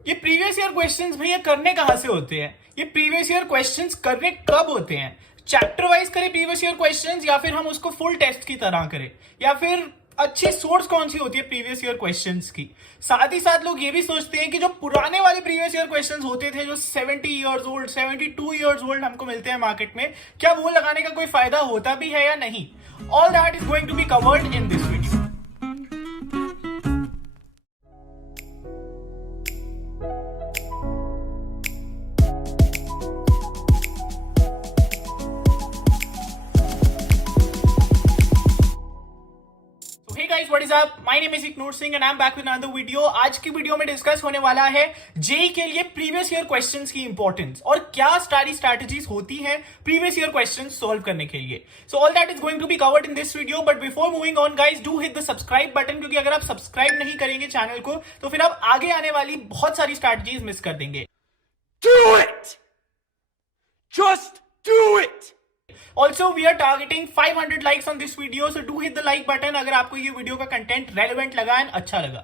ये previous year questions भैया करने कहाँ से होते हैं? ये प्रीवियस ईयर क्वेश्चंस करने कब होते हैं? चैप्टर वाइज करें प्रीवियस ईयर क्वेश्चंस, या फिर हम उसको फुल टेस्ट की तरह करें, या फिर अच्छी सोर्स कौन सी होती है प्रीवियस ईयर क्वेश्चंस की? साथ ही साथ लोग ये भी सोचते हैं कि जो पुराने वाले प्रीवियस ईयर क्वेश्चंस होते थे, जो 70 इयर्स ओल्ड 72 इयर्स ओल्ड हमको मिलते हैं मार्केट में, क्या वो लगाने का कोई फायदा होता भी है या नहीं? All that is going to be covered in this video. Hey guys, what is up? My name is ignore Singh and I am back with another video. आज की वीडियो में डिस्कस होने वाला है जेई के लिए प्रीवियस ईयर क्वेश्चंस की importance और क्या सारी स्ट्रैटेजीज होती हैं प्रीवियस ईयर क्वेश्चंस सॉल्व करने के लिए। So all that is going to be covered in this video, but before moving on guys, do hit the subscribe button, क्योंकि अगर आप सब्सक्राइब नहीं करेंगे चैनल को तो फिर आप आगे आने वाली बहुत सारी स्ट्रैटेजीज मिस कर देंगे। Do it! Just do it! Also, we are targeting 500 likes on this video, so do hit the like button अगर आपको ये वीडियो का कंटेंट रेलेवेंट लगा एंड अच्छा लगा।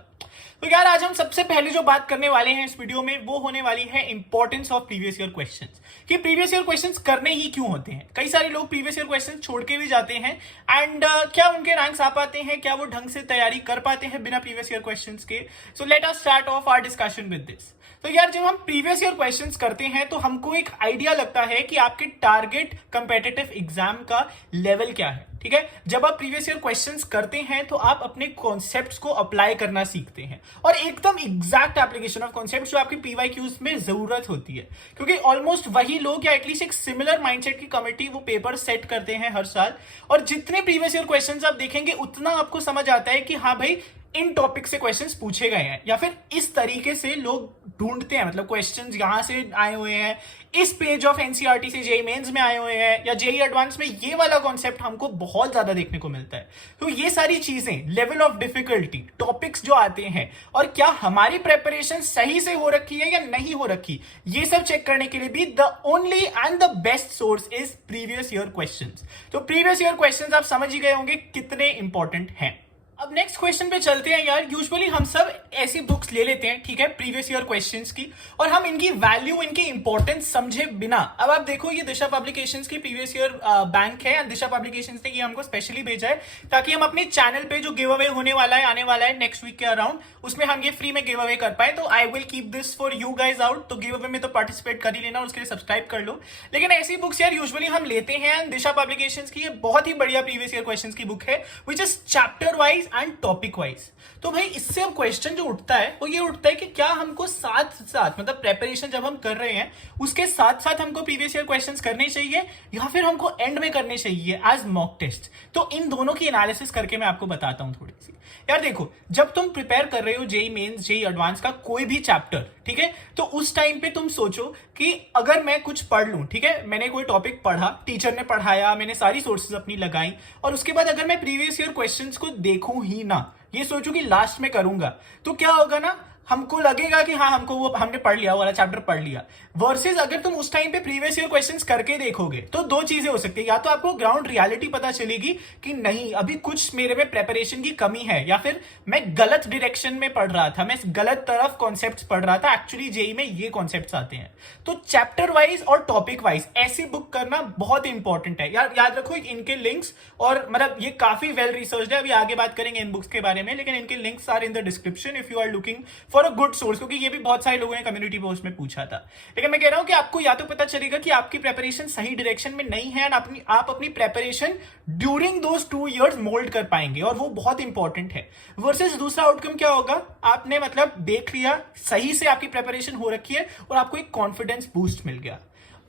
तो यार, आज हम सबसे पहले जो बात करने वाले हैं इस वीडियो में वो होने वाली है importance of previous year questions. कि प्रीवियस ईयर क्वेश्चंस करने ही क्यों होते हैं? कई सारे लोग प्रीवियस ईयर क्वेश्चंस छोड़ के भी जाते हैं एंड क्या उनके रैंक्स आ पाते हैं? क्या वो ढंग से तैयारी कर पाते हैं बिना प्रीवियस ईयर क्वेश्चंस के? So let us start off our discussion with this. तो यार, जब हम प्रीवियस ईयर क्वेश्चंस करते हैं तो हमको एक आइडिया लगता है कि आपके टारगेट कंपेटिटिव एग्जाम का लेवल क्या है। ठीक है, जब आप प्रीवियस ईयर क्वेश्चंस करते हैं तो आप अपने कॉन्सेप्ट्स को अप्लाई करना सीखते हैं और एकदम एग्जैक्ट एप्लीकेशन ऑफ कॉन्सेप्ट्स जो आपके पीवाईक्यूज में जरूरत होती है, क्योंकि ऑलमोस्ट वही लोग या एटलीस्ट एक सिमिलर माइंडसेट की कमिटी वो पेपर सेट करते हैं हर साल। और जितने प्रीवियस ईयर क्वेश्चंस आप देखेंगे उतना आपको समझ आता है कि हाँ भाई, इन टॉपिक से क्वेश्चंस पूछे गए हैं, या फिर इस तरीके से लोग ढूंढते हैं, मतलब क्वेश्चंस यहां से आए हुए हैं, इस पेज ऑफ एनसीईआरटी से जेई मेंस में आए हुए हैं, या जेई एडवांस में ये वाला कॉन्सेप्ट हमको बहुत ज्यादा देखने को मिलता है। तो ये सारी चीजें, लेवल ऑफ डिफिकल्टी, टॉपिक्स जो आते हैं और क्या हमारी प्रेपरेशन सही से हो रखी है या नहीं हो रखी, ये सब चेक करने के लिए भी the only and the best source is previous year questions. तो प्रीवियस ईयर क्वेश्चंस आप समझ ही गए होंगे कितने इंपॉर्टेंट हैं। अब नेक्स्ट क्वेश्चन पे चलते हैं यार। यूजुअली हम सब ऐसी बुक्स ले लेते हैं, ठीक है, प्रीवियस ईयर क्वेश्चंस की, और हम इनकी वैल्यू, इनकी इंपॉर्टेंस समझे बिना, अब आप देखो ये दिशा पब्लिकेशंस की प्रीवियस ईयर बैंक है, दिशा पब्लिकेशंस ने ये हमको स्पेशली भेजा है ताकि हम अपने चैनल पे जो गिव अवे होने वाला है, आने वाला है नेक्स्ट वीक के अराउंड, उसमें हम ये फ्री में गिव अवे कर पाए। तो I will keep this for you guys out. तो गिव अवे में तो पार्टिसिपेट कर ही लेना और उसके लिए सब्सक्राइब कर लो। लेकिन ऐसी बुक्स यार यूजुअली हम लेते हैं दिशा पब्लिकेशंस की, ये बहुत ही बढ़िया प्रीवियस ईयर क्वेश्चंस की बुक है, which is chapter wise and topic wise. तो भाई, इससे अब क्वेश्चन जो उठता है वो ये उठता है कि क्या हमको साथ साथ, मतलब प्रेपरेशन जब हम कर रहे हैं उसके साथ साथ हमको प्रीवियस ईयर क्वेश्चंस करने चाहिए या फिर हमको एंड में करने चाहिए एज मॉक टेस्ट। तो इन दोनों की एनालिसिस करके मैं आपको बताता हूं थोड़ी सी। यार देखो, जब तुम प्रिपेयर कर रहे हो जेई मेंस, जेई एडवांस का कोई भी चैप्टर, ठीक है, तो उस टाइम पे तुम सोचो कि अगर मैं कुछ पढ़ लूं, ठीक है, मैंने कोई टॉपिक पढ़ा, टीचर ने पढ़ाया, मैंने सारी सोर्सेज अपनी लगाई, और उसके बाद अगर मैं प्रीवियस ईयर क्वेश्चंस को देखूं ही ना, ये सोचो कि लास्ट में करूंगा, तो क्या होगा ना, हमको लगेगा कि हाँ, हमको वो हमने पढ़ लिया, वो वाला चैप्टर पढ़ लिया। वर्सेस अगर तुम उस टाइम पे प्रीवियस ईयर क्वेश्चंस करके देखोगे तो दो चीजें हो सकती है, या तो आपको ग्राउंड रियलिटी पता चलेगी कि नहीं, अभी कुछ मेरे में प्रेपरेशन की कमी है, या फिर मैं गलत डायरेक्शन में पढ़ रहा था, मैं गलत तरफ कॉन्सेप्ट्स पढ़ रहा था, एक्चुअली जेई में ये कॉन्सेप्ट्स आते हैं। तो चैप्टर वाइज और टॉपिक वाइज ऐसी बुक करना बहुत इंपॉर्टेंट है यार। याद रखो इनके लिंक्स, और मतलब ये काफी वेल रिसर्च्ड है, अभी आगे बात करेंगे इन बुक्स के बारे में, लेकिन इनके links are in the description if you are looking for a good source, क्योंकि ये भी बहुत सारे लोगों ने कम्युनिटी पोस्ट में पूछा था। लेकिन मैं कह रहा हूं कि आपको या तो पता चलेगा कि आपकी प्रेपरेशन सही डायरेक्शन में नहीं है, एंड आप अपनी प्रेपरेशन ड्यूरिंग दोस 2 इयर्स मोल्ड कर पाएंगे, और वो बहुत इंपॉर्टेंट है। वर्सेस दूसरा आउटकम क्या होगा, आपने मतलब देख लिया, सही से आपकी प्रेपरेशन हो रखी है और आपको एक कॉन्फिडेंस बूस्ट मिल गया।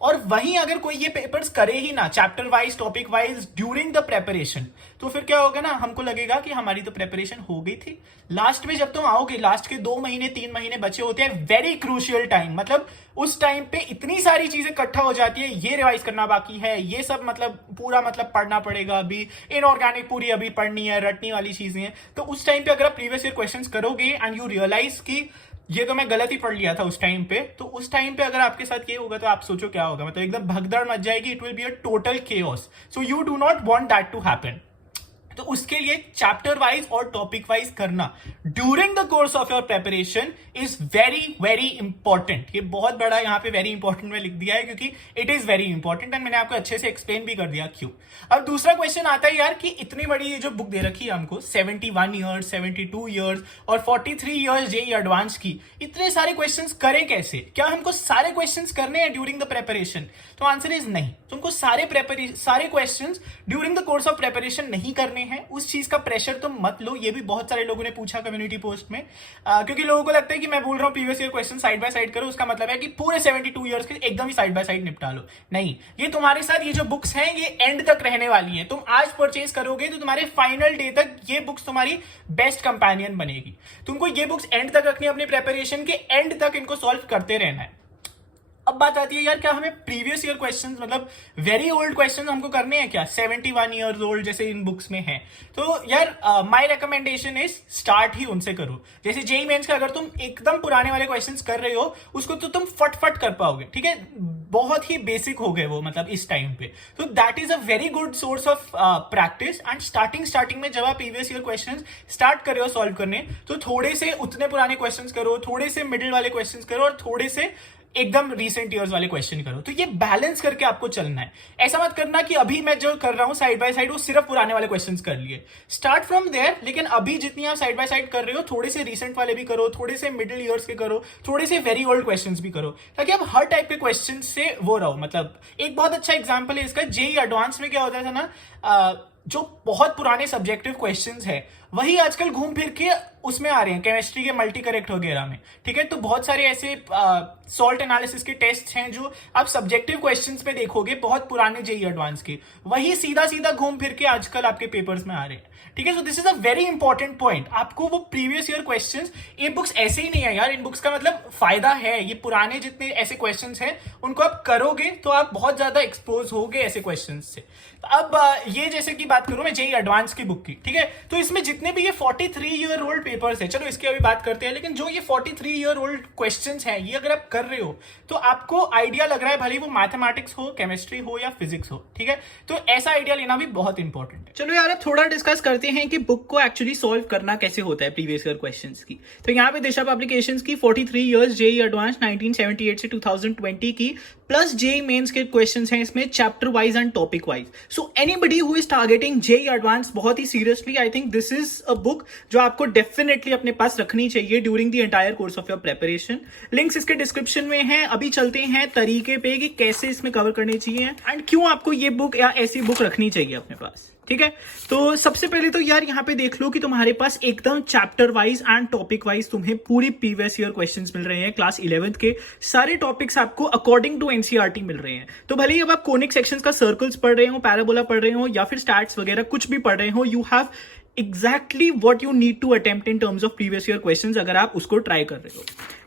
और वहीं अगर कोई ये पेपर्स करे ही ना chapter wise, topic wise during the preparation, तो फिर क्या होगा ना, हमको लगेगा कि हमारी तो प्रेपरेशन हो गई थी। लास्ट में जब तुम आओगे, लास्ट के 2 महीने 3 महीने बचे होते हैं, वेरी क्रूशियल टाइम, मतलब उस टाइम पे इतनी सारी चीजें इकट्ठा हो जाती है, ये रिवाइज करना बाकी है, ये सब मतलब पूरा मतलब पढ़ना पड़ेगा, अभी इनऑर्गेनिक पूरी अभी पढ़नी है, रटनी वाली चीजें हैं। तो उस टाइम पे अगर आप प्रीवियस ईयर क्वेश्चंस करोगे एंड यू रियलाइज कि ये तो मैं गलत ही पढ़ लिया था उस टाइम पे, तो उस टाइम पे अगर आपके साथ ये होगा तो आप सोचो क्या होगा, मतलब एकदम भगदड़ मच जाएगी, it will be a total chaos. So you do not want that to happen. तो उसके लिए चैप्टर वाइज और टॉपिक वाइज करना during the course of your preparation is very very important. ये बहुत बड़ा यहाँ पे वेरी इंपॉर्टेंट में लिख दिया है क्योंकि it is very important and मैंने आपको अच्छे से एक्सप्लेन भी कर दिया क्यों। अब दूसरा क्वेश्चन आता है यार कि इतनी बड़ी ये जो बुक दे रखी है हमको 71 ईयर्स 72 ईयर्स और 43 ईयर्स जेईई एडवांस की, इतने सारे क्वेश्चंस करें कैसे? क्या हमको सारे क्वेश्चंस करने हैं ड्यूरिंग द प्रेपरेशन? तो आंसर इज नहीं। तुमको सारे questions during the course of preparation नहीं करने हैं। उस चीज का प्रेशर तुम मत लो। ये भी बहुत सारे लोगों ने पूछा कम्युनिटी पोस्ट में, क्योंकि लोगों को लगता है कि मैं बोल रहा हूँ previous year question side by side करो, उसका मतलब है कि पूरे 72 ईयर्स के एकदम ही साइड बाय साइड निपटा लो। नहीं, ये तुम्हारे साथ ये जो बुक्स हैं ये एंड तक रहने वाली हैं। तुम आज परचेज करोगे तो तुम्हारे फाइनल डे तक ये बुक्स तुम्हारी बेस्ट कंपेनियन बनेगी। तुमको ये बुक्स एंड तक रखनी है, अपने प्रेपरेशन के एंड तक इनको सॉल्व करते रहना है। अब बात आती है यार क्या हमें प्रीवियस ईयर क्वेश्चंस मतलब वेरी ओल्ड क्वेश्चंस हमको करने हैं क्या 71 ईयर्स ओल्ड जैसे इन बुक्स में है? तो यार माय रिकमेंडेशन इज स्टार्ट ही उनसे करो। जैसे जेईई मेंस का अगर तुम एकदम पुराने वाले क्वेश्चंस कर रहे हो उसको तो तुम फटफट कर पाओगे, ठीक है, बहुत ही बेसिक हो गए वो मतलब इस टाइम पे। तो that is a very good source of practice and starting में जब आप प्रीवियस ईयर क्वेश्चंस स्टार्ट कर रहे हो सॉल्व करने तो थोड़े से उतने पुराने क्वेश्चंस करो, थोड़े से मिडिल वाले क्वेश्चंस करो और थोड़े से एकदम रिसेंट ईयर्स वाले क्वेश्चन करो। तो ये बैलेंस करके आपको चलना है। ऐसा मत करना कि अभी मैं जो कर रहा हूं साइड बाय साइड वो सिर्फ पुराने वाले क्वेश्चंस कर लिए। स्टार्ट फ्रॉम देयर, लेकिन अभी जितनी आप साइड बाय साइड कर रहे हो थोड़े से रिसेंट वाले भी करो, थोड़े से मिडिल ईयर्स के करो, थोड़े से वेरी ओल्ड क्वेश्चंस भी करो, ताकि आप हर टाइप के क्वेश्चन से वो रहो। मतलब एक बहुत अच्छा एग्जाम्पल है इसका, जेईई एडवांस में क्या होता था ना, जो बहुत पुराने सब्जेक्टिव क्वेश्चंस है वही आजकल घूम फिर के उसमें आ रहे हैं केमिस्ट्री के मल्टी करेक्ट वगैरह में, ठीक है। तो बहुत सारे ऐसे सॉल्ट एनालिसिस के टेस्ट हैं जो आप सब्जेक्टिव क्वेश्चंस में देखोगे बहुत पुराने जेईई एडवांस के, वही सीधा सीधा घूम फिर के आजकल आपके पेपर्स में आ रहे हैं, ठीक है। So this is a very important point. आपको वो प्रीवियस ईयर क्वेश्चंस, ये बुक्स ऐसे ही नहीं है यार, इन बुक्स का मतलब फायदा है। ये पुराने जितने ऐसे क्वेश्चंस हैं उनको आप करोगे तो आप बहुत ज्यादा एक्सपोज होगे ऐसे क्वेश्चंस से। अब ये जैसे कि बात करूं मैं जेईई एडवांस की बुक की, ठीक है, तो इसमें जितने भी ये 43 ईयर ओल्ड पेपर्स है, चलो इसकी अभी बात करते हैं, लेकिन जो ये 43 ईयर ओल्ड क्वेश्चंस हैं ये अगर आप कर रहे हो तो आपको आइडिया लग रहा है, भले वो मैथमेटिक्स हो, केमिस्ट्री हो या फिजिक्स हो, ठीक है, तो ऐसा आइडिया लेना भी बहुत इंपॉर्टेंट है। चलो यार अब थोड़ा डिस्कस करते हैं कि बुक को एक्चुअली सॉल्व करना कैसे होता है प्रीवियस ईयर क्वेश्चंस की। तो यहाँ पे दिशा पब्लिकेशंस की 43 ईयर्स जेईई एडवांस 1978 से 2020 की प्लस जेईई मेंस के क्वेश्चंस हैं इसमें chapter wise and topic wise. So anybody who is targeting JEE advance बहुत ही seriously, I think this is a book जो आपको डेफिनेटली अपने पास रखनी चाहिए during the entire course of your preparation. Links इसके डिस्क्रिप्शन में है। अभी चलते हैं तरीके पे कि कैसे इसमें कवर करने चाहिए एंड क्यों आपको ये बुक या ऐसी बुक रखनी चाहिए अपने पास, ठीक है। तो सबसे पहले तो यार यहाँ पे देख लो कि तुम्हारे पास एकदम chapter wise and topic wise तुम्हें पूरी प्रीवियस ईयर क्वेश्चंस मिल रहे हैं। क्लास 11th के सारे टॉपिक्स आपको अकॉर्डिंग टू एनसीईआरटी मिल रहे हैं। तो भले ही अब आप कोनिक सेक्शंस का सर्कल्स पढ़ रहे हो, पैराबोला पढ़ रहे हो या फिर स्टैट्स वगैरह कुछ भी पढ़ रहे हो, you have exactly what you need to attempt in terms of previous year questions अगर आप उसको ट्राई कर रहे हो,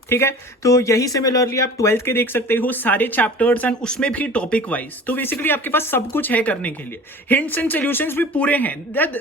ठीक है। तो यही सिमिलरली आप 12th के देख सकते हो, सारे चैप्टर्स एंड उसमें भी टॉपिक वाइज। तो बेसिकली आपके पास सब कुछ है करने के लिए। हिंट्स एंड सॉल्यूशंस भी पूरे हैं।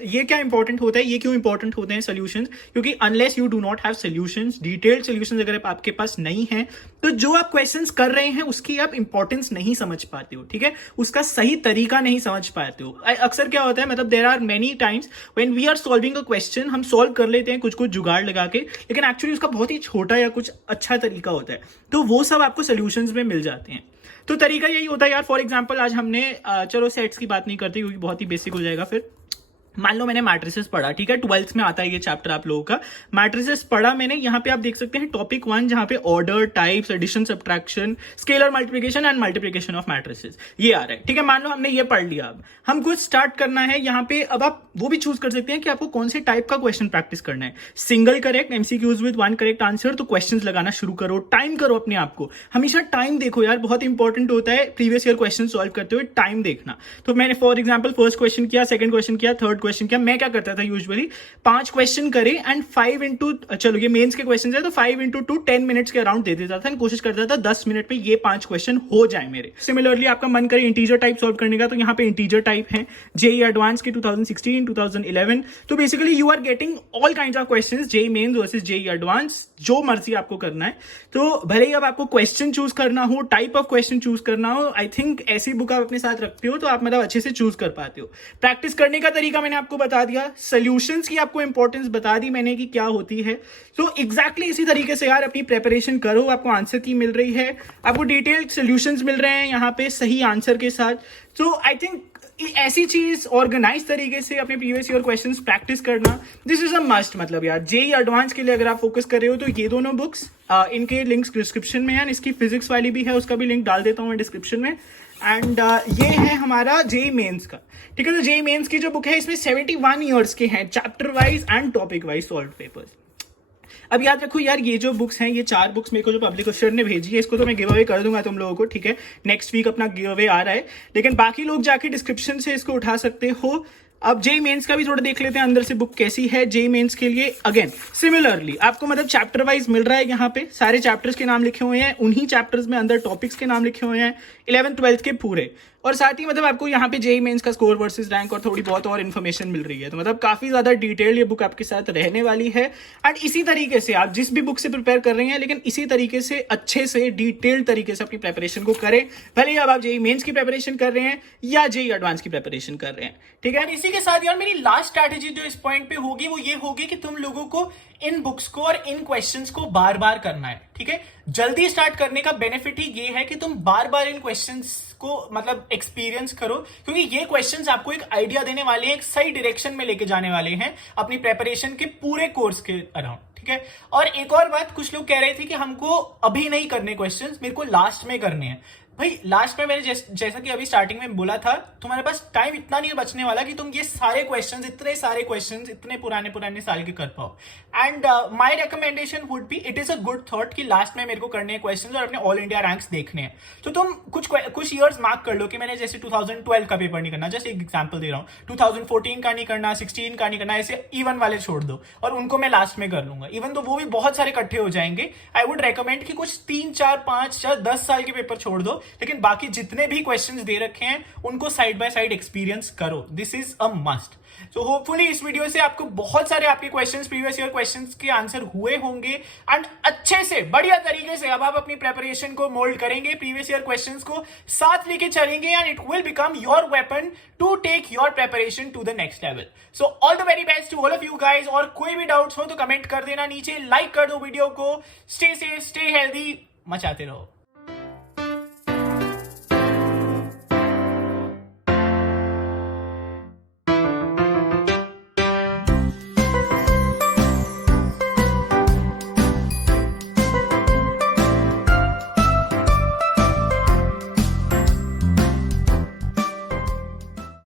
ये क्या इंपॉर्टेंट होता है, ये क्यों इंपॉर्टेंट होते हैं सॉल्यूशंस? क्योंकि unless you do not have solutions, detailed solutions अगर आपके पास नहीं है तो जो आप क्वेश्चंस कर रहे हैं उसकी आप इंपॉर्टेंस नहीं समझ पाते हो, ठीक है, उसका सही तरीका नहीं समझ पाते हो। अक्सर क्या होता है, मतलब there are many times when we are solving a question, हम सॉल्व कर लेते हैं कुछ कुछ जुगाड़ लगा के, लेकिन एक्चुअली उसका बहुत ही छोटा या कुछ अच्छा तरीका होता है, तो वो सब आपको सॉल्यूशंस में मिल जाते हैं। तो तरीका यही होता है यार। फॉर एग्जांपल आज हमने चलो सेट्स की बात नहीं करते क्योंकि बहुत ही बेसिक हो जाएगा फिर। मान लो मैंने मैट्रिसेस पढ़ा, ठीक है, 12th में आता है ये चैप्टर आप लोगों का। मैट्रिसेस पढ़ा मैंने, यहाँ पे आप देख सकते हैं टॉपिक 1 जहां पे order, types, addition, subtraction, scalar multiplication and multiplication of matrices ये आ रहा है, ठीक है। मान लो हमने ये पढ़ लिया, अब हमको स्टार्ट करना है यहाँ पे। अब आप वो भी चूज कर सकते हैं कि आपको कौन से टाइप का क्वेश्चन प्रैक्टिस करना है। Single correct, MCQs with 1 correct answer, तो क्वेश्चन लगाना शुरू करो, टाइम करो अपने आप को। हमेशा टाइम देखो यार, बहुत इंपॉर्टेंट होता है प्रीवियस ईयर क्वेश्चन सॉल्व करते हुए टाइम देखना। तो मैंने फॉर एग्जाम्पल फर्स्ट क्वेश्चन किया, सेकंड क्वेश्चन किया, थर्ड क्वेश्चन किया। मैं क्या करता था यूजुअली 5 क्वेश्चन करे एंड 5 इंटू, चलो ये मेंस के क्वेश्चन है तो 5 इंटू 2 10 मिनट्स के अराउंड दे देता था, कोशिश करता था 10 मिनट में ये 5 क्वेश्चन हो जाए मेरे। सिमिलरली आपका मन करे इंटीजर टाइप सॉल्व करने का, तो यहाँ पे इंटीजर टाइप है जेईई एडवांस की 2016, 2011। तो basically you are getting all kinds of questions, JEE mains versus JEE advance, जो मर्जी आपको करना है। तो भले ही अब आपको क्वेश्चन चूज करना हो, टाइप ऑफ क्वेश्चन चूज करना हो, आई थिंक ऐसी बुक आप अपने साथ रखते हो तो आप मतलब अच्छे से चूज कर पाते हो। प्रैक्टिस करने का तरीका मैंने आपको बता दिया, सॉल्यूशंस की आपको इंपॉर्टेंस बता दी मैंने कि क्या होती है। तो एग्जैक्टली इसी तरीके से यार अपनी प्रेपरेशन करो, आपको आंसर की मिल रही है, आपको डिटेल्ड सॉल्यूशंस मिल रहे हैं यहाँ पे सही आंसर के साथ। तो आई थिंक ऐसी चीज ऑर्गेनाइज तरीके से अपने प्रीवियस ईयर क्वेश्चंस प्रैक्टिस करना, दिस इज अ मस्ट। मतलब यार जेई एडवांस के लिए अगर आप फोकस कर रहे हो तो ये दोनों बुक्स, इनके लिंक्स डिस्क्रिप्शन में है, इसकी फिजिक्स वाली भी है, उसका भी लिंक डाल देता हूँ मैं डिस्क्रिप्शन में। एंड ये है हमारा जेई मेंस का, ठीक है। तो जेई मेंस की जो बुक है इसमें 71 ईयर्स के हैं chapter wise and topic wise solve papers. अब याद रखो यार, ये जो बुक्स हैं, ये 4 बुक्स मेरे को जो पब्लिशर ने भेजी है, इसको तो मैं गिव अवे कर दूंगा तुम लोगों को, ठीक है। नेक्स्ट वीक अपना गिव अवे आ रहा है, लेकिन बाकी लोग जाके डिस्क्रिप्शन से इसको उठा सकते हो। अब जेई मेंस का भी थोड़ा देख लेते हैं अंदर से बुक कैसी है। जेई मेंस के लिए अगेन सिमिलरली आपको मतलब चैप्टर वाइज मिल रहा है, यहाँ पे सारे चैप्टर्स के नाम लिखे हुए हैं, उन्हीं चैप्टर्स में अंदर टॉपिक्स के नाम लिखे हुए हैं 11th 12th के पूरे। और साथ ही मतलब आपको यहाँ पे जेई मेंस का स्कोर वर्सेस रैंक और थोड़ी बहुत और इन्फॉर्मेशन मिल रही है। तो मतलब काफी ज्यादा डिटेल ये बुक आपके साथ रहने वाली है। एंड इसी तरीके से आप जिस भी बुक से प्रिपेयर कर रहे हैं, लेकिन इसी तरीके से अच्छे से डिटेल्ड तरीके से अपनी प्रेपरेशन को करें, भले ही अब आप जेई मेंस की प्रेपरेशन कर रहे हैं या जेई एडवांस की प्रेपरेशन कर रहे हैं, ठीक है। इसी के साथ यार मेरी लास्ट स्ट्रैटेजी जो इस पॉइंट पे होगी वो ये होगी कि तुम लोगों को इन बुक्स को और इन क्वेश्चंस को बार बार करना है, ठीक है। जल्दी स्टार्ट करने का बेनिफिट ही ये है कि तुम बार बार इन क्वेश्चंस को मतलब एक्सपीरियंस करो, क्योंकि ये क्वेश्चंस आपको एक आइडिया देने वाले हैं, एक सही डायरेक्शन में लेके जाने वाले हैं अपनी प्रेपरेशन के पूरे कोर्स के अराउंड, ठीक है। और एक और बात, कुछ लोग कह रहे थे कि हमको अभी नहीं करने क्वेश्चंस, मेरे को लास्ट में करने हैं। भाई लास्ट में मैंने जैसा कि अभी स्टार्टिंग में बोला था, तुम्हारे पास टाइम इतना नहीं बचने वाला कि तुम ये सारे क्वेश्चंस, इतने सारे क्वेश्चंस इतने पुराने साल के कर पाओ। And my recommendation would be, it is a good thought कि लास्ट में मेरे को करने हैं क्वेश्चंस और अपने ऑल इंडिया रैंक्स देखने हैं। तो तुम कुछ ईयर्स मार्क कर लो कि मैंने जैसे 2012 का पेपर नहीं करना, जस्ट एक एग्जाम्पल दे रहा हूँ, 2014 का नहीं करना, 16 का नहीं करना, ऐसे इवन वाले छोड़ दो और उनको मैं लास्ट में कर लूंगा। इवन तो वो भी बहुत सारे इकट्ठे हो जाएंगे। आई वुड रेकमेंड कि कुछ 3, 4, 5 या 10 साल के पेपर छोड़ दो, लेकिन बाकी जितने भी क्वेश्चंस दे रखे हैं उनको साइड बाय साइड एक्सपीरियंस करो। This is a must. So hopefully इस वीडियो से आपको बहुत सारे आपके क्वेश्चंस, प्रीवियस ईयर क्वेश्चंस के आंसर हुए होंगे एंड अच्छे से बढ़िया तरीके से अब आप अपनी प्रेपरेशन को मोल्ड करेंगे, प्रीवियस ईयर क्वेश्चंस को साथ लेके चलेंगे and it will become your weapon to take your preparation to the next level. So all the very best to all of you guys. और कोई भी डाउट्स हो तो कमेंट कर देना नीचे, लाइक कर दो वीडियो को। स्टे सेफ, स्टे हेल्दी, मचाते रहो।